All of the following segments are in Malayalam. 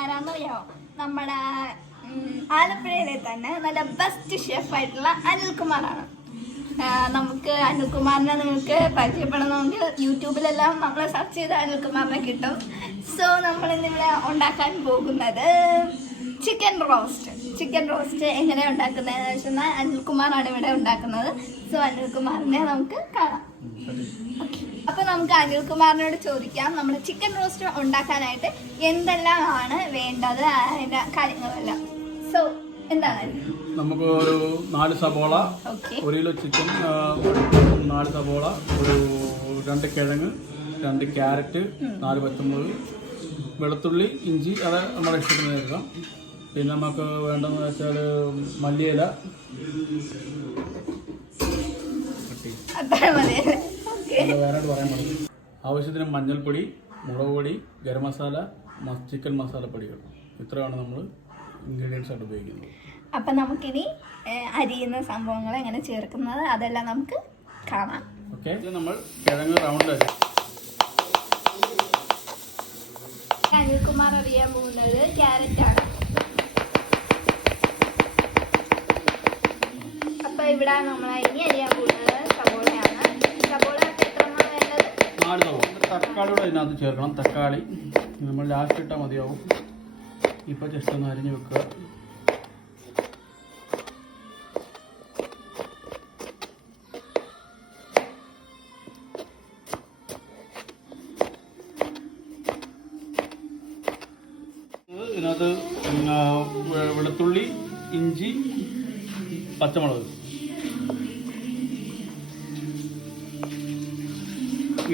ആരാന്ന് അറിയാമോ? നമ്മുടെ ആലപ്പുഴയിലെ തന്നെ നല്ല ബെസ്റ്റ് ഷെഫായിട്ടുള്ള അനിൽകുമാറാണ്. നമുക്ക് അനിൽകുമാറിനെ നിങ്ങൾക്ക് പരിചയപ്പെടണമെങ്കിൽ യൂട്യൂബിലെല്ലാം നമ്മൾ സെർച്ച് ചെയ്ത് അനിൽകുമാറിനെ കിട്ടും. സോ നമ്മളിന്നിവിടെ ഉണ്ടാക്കാൻ പോകുന്നത് ചിക്കൻ റോസ്റ്റ് എങ്ങനെയാണ് ഉണ്ടാക്കുന്നതെന്ന് വെച്ചാൽ അനിൽകുമാറാണ് ഇവിടെ ഉണ്ടാക്കുന്നത്. സോ അനിൽകുമാറിനെ നമുക്ക് കാണാം. അപ്പോൾ നമുക്ക് അനിൽകുമാറിനോട് ചോദിക്കാം, നമ്മുടെ ചിക്കൻ റോസ്റ്റ് ഉണ്ടാക്കാനായിട്ട് എന്തെല്ലാം ആണ് വേണ്ടത്, അതിൻ്റെ കാര്യങ്ങളെല്ലാം. സോ എന്താണ്? നമുക്ക് ഒരു 4 സബോള, 1 കിലോ ചിക്കൻ, 4 സബോള, ഒരു 2 കിഴങ്ങ്, 2 ക്യാരറ്റ്, 4 പച്ചമുളക്, വെളുത്തുള്ളി, ഇഞ്ചി, അത് നമ്മുടെ ഇഷ്ടത്തിന് എടുക്കാം. പിന്നെ നമുക്ക് വേണ്ടതെന്ന് വെച്ചാൽ മല്ലിയില, വേറെ പറയാൻ പാടില്ല. ആവശ്യത്തിന് മഞ്ഞൾപ്പൊടി, മുളക് പൊടി, ഗരം മസാല, ചിക്കൻ മസാലപ്പൊടികൾ, ഇത്രയാണ് നമ്മൾ ഇൻഗ്രീഡിയൻസ് ആയിട്ട് ഉപയോഗിക്കുന്നത്. അപ്പം നമുക്കിനി അരിയുന്ന സംഭവങ്ങൾ എങ്ങനെ ചേർക്കുന്നത് അതെല്ലാം നമുക്ക് കാണാം. ഓക്കെ, നമ്മൾ കിഴങ്ങ് റൗണ്ട് അരി. അനിൽകുമാർ അറിയാൻ പോകുന്നത് ക്യാരറ്റാണ്. അപ്പം ഇവിടെ നമ്മൾ ഇനി അറിയാൻ പോകുന്നത് സവോളയാണ്. സവോള എത്രമാണ് വേണ്ടത്? 4 സവോള. തക്കാളിയോടെ അതിനകത്ത് ചേർക്കണം. തക്കാളി നമ്മൾ ലാസ്റ്റ് ഇട്ടാൽ മതിയാവും. ഇപ്പോൾ ജസ്റ്റ് ഒന്ന് അരിഞ്ഞ് വെക്കുക. ഇതിനകത്ത് വെളുത്തുള്ളി, ഇഞ്ചി, പച്ചമുളക്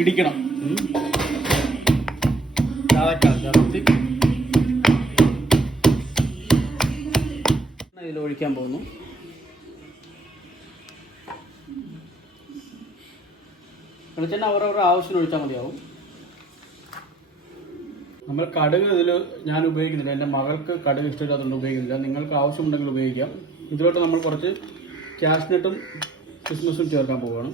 ഇടിക്കണം. ചതച്ച് ഇതിൽ ഒഴിക്കാൻ പോകുന്നു. വെളിച്ചെണ്ണ അവരവരുടെ ആവശ്യത്തിന് ഒഴിച്ചാൽ മതിയാവും. നമ്മൾ കടുക് ഇതിൽ ഞാൻ ഉപയോഗിക്കുന്നില്ല. എൻ്റെ മകൾക്ക് കടുക് ഇഷ്ടമില്ലാത്തതുകൊണ്ട് ഉപയോഗിക്കുന്നില്ല. നിങ്ങൾക്ക് ആവശ്യമുണ്ടെങ്കിൽ ഉപയോഗിക്കാം. ഇതിലോട്ട് നമ്മൾ കുറച്ച് കാഷ്നട്ടും കിസ്മിസും ചേർക്കാൻ പോവുകയാണ്.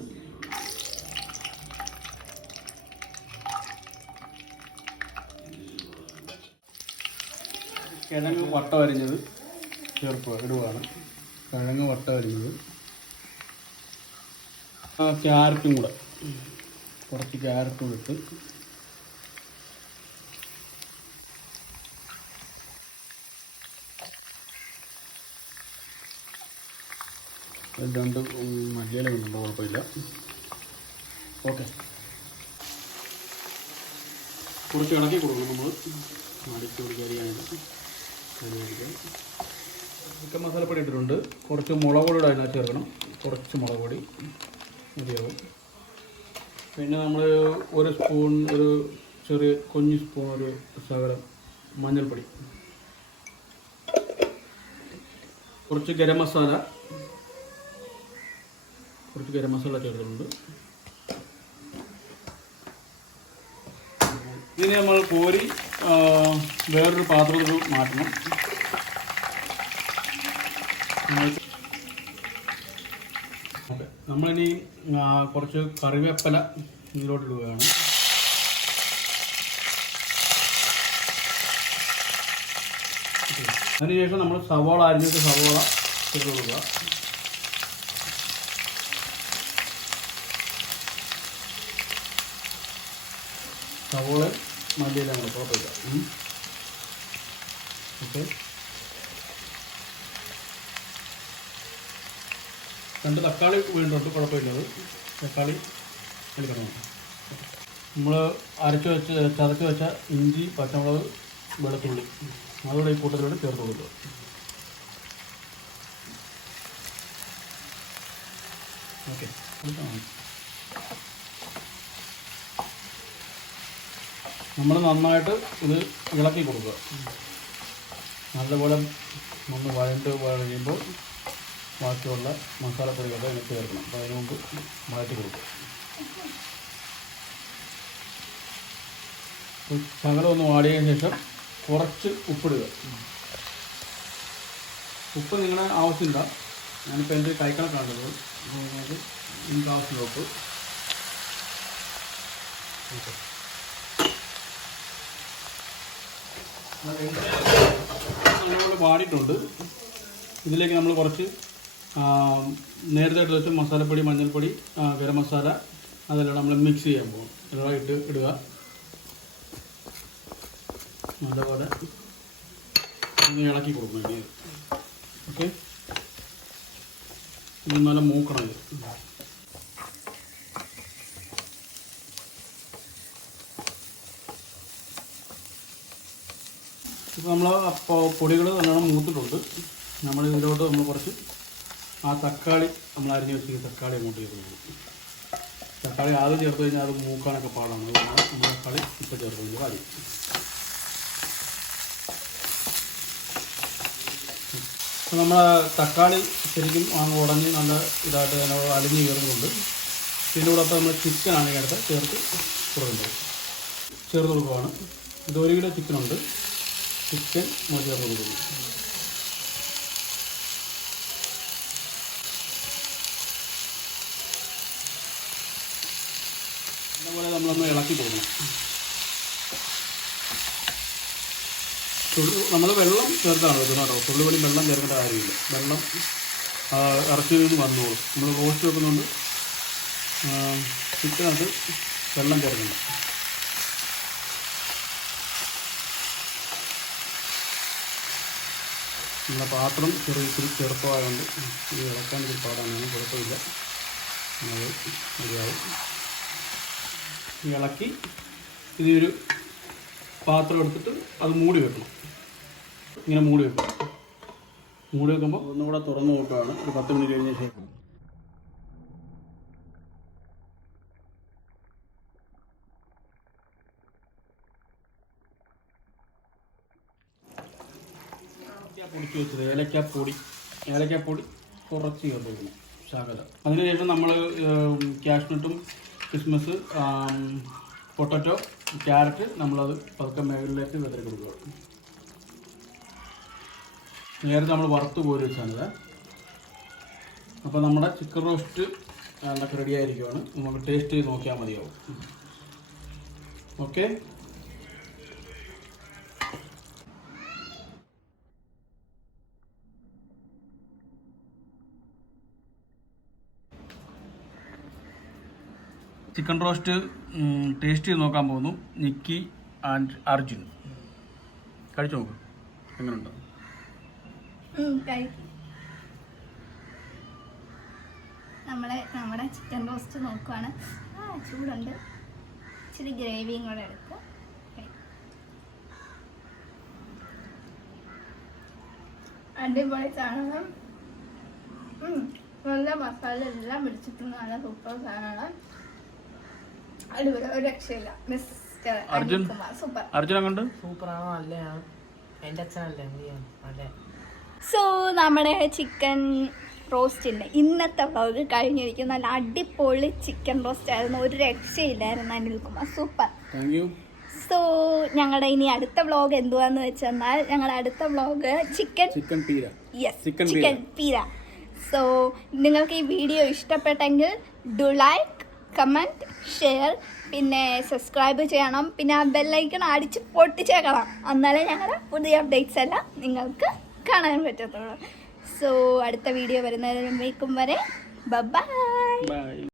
കിഴങ്ങ് വട്ടം അരിഞ്ഞത് ഇടുകയാണ്. കിഴങ്ങ് വട്ടം അരിഞ്ഞത്, ക്യാരറ്റും കൂടെ, കുറച്ച് ക്യാരറ്റും ഇട്ട് രണ്ട് മല്ലിയില കൊണ്ടുണ്ടോ, കുഴപ്പമില്ല. ഓക്കെ, കുറച്ച് ഇളക്കി കൊടുക്കണം. നമ്മൾ അടിച്ച് കൊടുക്കാനായിട്ട് ചിക്കൻ മസാലപ്പൊടി ഇട്ടിട്ടുണ്ട്. കുറച്ച് മുളക് പൊടി അതിനകത്ത് ചേർക്കണം. കുറച്ച് മുളക് പൊടി മതിയാവും. പിന്നെ നമ്മൾ ഒരു സ്പൂൺ, ഒരു ചെറിയ കുഞ്ഞ് സ്പൂൺ, ഒരു ശകലം മഞ്ഞൾപ്പൊടി, കുറച്ച് ഗരം മസാല ചേർത്തിട്ടുണ്ട്. ഇതിനെ നമ്മൾ കോരി വേറൊരു പാത്രത്തിൽ മാറ്റണം. ഓക്കെ, നമ്മളിനി കുറച്ച് കറിവേപ്പില ഇതിലോട്ട് ഇടുകയാണ്. അതിനുശേഷം നമ്മൾ സവോള അരിഞ്ഞിട്ട് സവോള ചേർത്ത് കൊടുക്കുക. സവോള മല്ലിയില കുഴപ്പമില്ല. ഓക്കെ, 2 തക്കാളി വേണ്ടുണ്ട്, കുഴപ്പമില്ലത്. തക്കാളി എടുക്കണം. നമ്മൾ ചതച്ച് വെച്ച ഇഞ്ചി, പച്ചമുളക്, വെളുത്തുള്ളി അതോടെ ഈ കൂട്ടത്തിലൂടെ ചേർത്ത് കൊടുക്കുക. ഓക്കെ, നമ്മൾ നന്നായിട്ട് ഇത് ഇളക്കി കൊടുക്കുക. നല്ലപോലെ ഒന്ന് കഴിയുമ്പോൾ ബാക്കിയുള്ള മസാലപ്പൊടികളൊക്കെ അതിന് ചേർക്കണം. അപ്പോൾ അതിന് മുമ്പ് വഴറ്റി കൊടുക്കുക. ശകലം ഒന്ന് വാടിയതിന് ശേഷം കുറച്ച് ഉപ്പിടുക. ഉപ്പ് നിങ്ങളുടെ ആവശ്യമില്ല. ഞാനിപ്പോൾ എൻ്റെ കൈക്കണക്കാണുള്ളത്. അപ്പോൾ നിങ്ങൾക്ക് ആവശ്യമില്ല ഉപ്പ്. ഓക്കെ, നമ്മൾ വാടിയിട്ടുണ്ട്. ഇതിലേക്ക് നമ്മൾ കുറച്ച് നേരത്തെ എടുത്ത് വെച്ച് മസാലപ്പൊടി, മഞ്ഞൾപ്പൊടി, ഗരം മസാല അതെല്ലാം നമ്മൾ മിക്സ് ചെയ്യാൻ പോകും. എല്ലാം ഇടുക. നല്ലപോലെ ഒന്ന് ഇളക്കി കൊടുക്കണം. ഓക്കെ, ഇനി നല്ല മൂക്കണം ഇത്. ഇപ്പോൾ നമ്മൾ പൊടികൾ നല്ലോണം മൂത്തിട്ടുണ്ട്. നമ്മൾ ഇതിലോട്ട് നമ്മൾ കുറച്ച് ആ തക്കാളി നമ്മൾ അരിഞ്ഞ് വെച്ചിരിക്കുന്ന തക്കാളി അങ്ങോട്ട് ചേർത്ത്. തക്കാളി ആദ്യം ചേർത്ത് കഴിഞ്ഞാൽ അത് മൂക്കാനൊക്കെ പാടാണ്. അതുകൊണ്ട് നമ്മൾ തക്കാളി ഇപ്പോൾ ചേർത്ത് കഴിഞ്ഞാൽ മതി. അപ്പോൾ നമ്മൾ തക്കാളി ശരിക്കും ഉടഞ്ഞ് നല്ല ഇതായിട്ട് തന്നെ അലിഞ്ഞ് കയറുന്നുണ്ട്. ഇതിൻ്റെ കൂടെ അപ്പോൾ നമ്മൾ ചിക്കനാണ് ഈ അടുത്ത് ചേർത്ത് കൊടുക്കുകയാണ്. ഇത് 1 കിലോ ചിക്കനുണ്ട്. ചിക്കൻ നമ്മൾ ചേർത്ത് കൊടുക്കുന്നു. അതുപോലെ നമ്മളൊന്ന് ഇളക്കി കൊടുക്കണം. നമ്മൾ വെള്ളം ചേർത്താണ് വെക്കുന്നത് കേട്ടോ. തുള്ളിവലി വെള്ളം ചേർക്കേണ്ട കാര്യമില്ല. വെള്ളം ഇറച്ചിയിൽ നിന്ന് വന്നോളും. നമ്മൾ റോസ്റ്റ് വെക്കുന്നുണ്ട്. ചിക്കനകത്ത് വെള്ളം ചേർക്കണം. നമ്മുടെ പാത്രം ഇത്തിരി ചെറുപ്പമായതുകൊണ്ട് ഇത് ഇളക്കാൻ ഒരു പാടാണ്. കുഴപ്പമില്ല, അത് മതിയാവും. ഇളക്കി ഇതൊരു പാത്രം എടുത്തിട്ട് അത് മൂടി വെക്കണം. ഇങ്ങനെ മൂടി വെക്കും. മൂടി വെക്കുമ്പോൾ ഒന്നും കൂടെ തുറന്ന് നോക്കുകയാണ്. ഒരു 10 മിനിറ്റ് കഴിഞ്ഞ ശേഷം പൊടിച്ച് വെച്ചത് ഏലക്കാപ്പൊടി കുറച്ച് ചേർത്ത് വെക്കണം, ശകലം. അതിനുശേഷം നമ്മൾ കാഷ്നട്ടും കിസ്മസ്, പൊട്ടറ്റോ, ക്യാരറ്റ് നമ്മളത് പതുക്കെ മേളിലേക്ക് വിതറി കൊടുക്കുക. നേരത്തെ നമ്മൾ വറുത്ത് കോരി വെച്ചാണിത്. അപ്പോൾ നമ്മുടെ ചിക്കൻ റോസ്റ്റ് എന്തൊക്കെ റെഡി ആയിരിക്കുവാണ്. നമുക്ക് ടേസ്റ്റ് ചെയ്ത് നോക്കിയാൽ മതിയാവും. ഓക്കെ, ചിക്കൻ റോസ്റ്റ് ടേസ്റ്റ് ചെയ്ത് നോക്കാൻ പോകുന്നു. നിക്കി ആൻഡ് അർജുൻ കഴിച്ചു നോക്കും എങ്ങനെയുണ്ടോ. നമ്മുടെ ചിക്കൻ റോസ്റ്റ് നോക്കുവാണ്. ചൂടുണ്ട്. ഇച്ചിരി ഗ്രേവിയും കൂടെ എടുക്കുക. അടിപൊളി സാധനം. നല്ല മസാല എല്ലാം പിടിച്ചിട്ടുണ്ട്. നല്ല സൂപ്പർ സാധനമാണ്. അടിപൊളി, ഒരു രക്ഷയില്ല. Mister Arjun super. അർജുൻ സൂപ്പറാണോ? നല്ലതാണ്. എൻ്റെ അച്ഛനല്ലേ. സോ നമ്മുടെ ചിക്കൻ റോസ്റ്റിൻ്റെ ഇന്നത്തെ വ്ളോഗ് കഴിഞ്ഞിരിക്കും. നല്ല അടിപൊളി ചിക്കൻ റോസ്റ്റ് ആയിരുന്നു. ഒരു രക്ഷയില്ലായിരുന്നു അനിൽകുമാർ. സൂപ്പർ. സോ ഞങ്ങളുടെ ഇനി അടുത്ത വ്ളോഗ് എന്തുവാന്ന് വെച്ചെന്നാൽ ഞങ്ങളുടെ അടുത്ത വ്ളോഗ് ചിക്കൻ പീര. സോ നിങ്ങൾക്ക് ഈ വീഡിയോ ഇഷ്ടപ്പെട്ടെങ്കിൽ ഡു ലൈക്ക്, കമൻറ്റ്, ഷെയർ, പിന്നെ സബ്സ്ക്രൈബ് ചെയ്യണം. പിന്നെ ആ ബെല്ലൈക്കൺ അടിച്ച് പൊട്ടിച്ചേക്കണം. എന്നാലേ ഞങ്ങളുടെ പുതിയ അപ്ഡേറ്റ്സ് എല്ലാം നിങ്ങൾക്ക് കാണാൻ പറ്റത്തുള്ളൂ. സോ അടുത്ത വീഡിയോ വരുന്നതിനും വരെ ബൈ.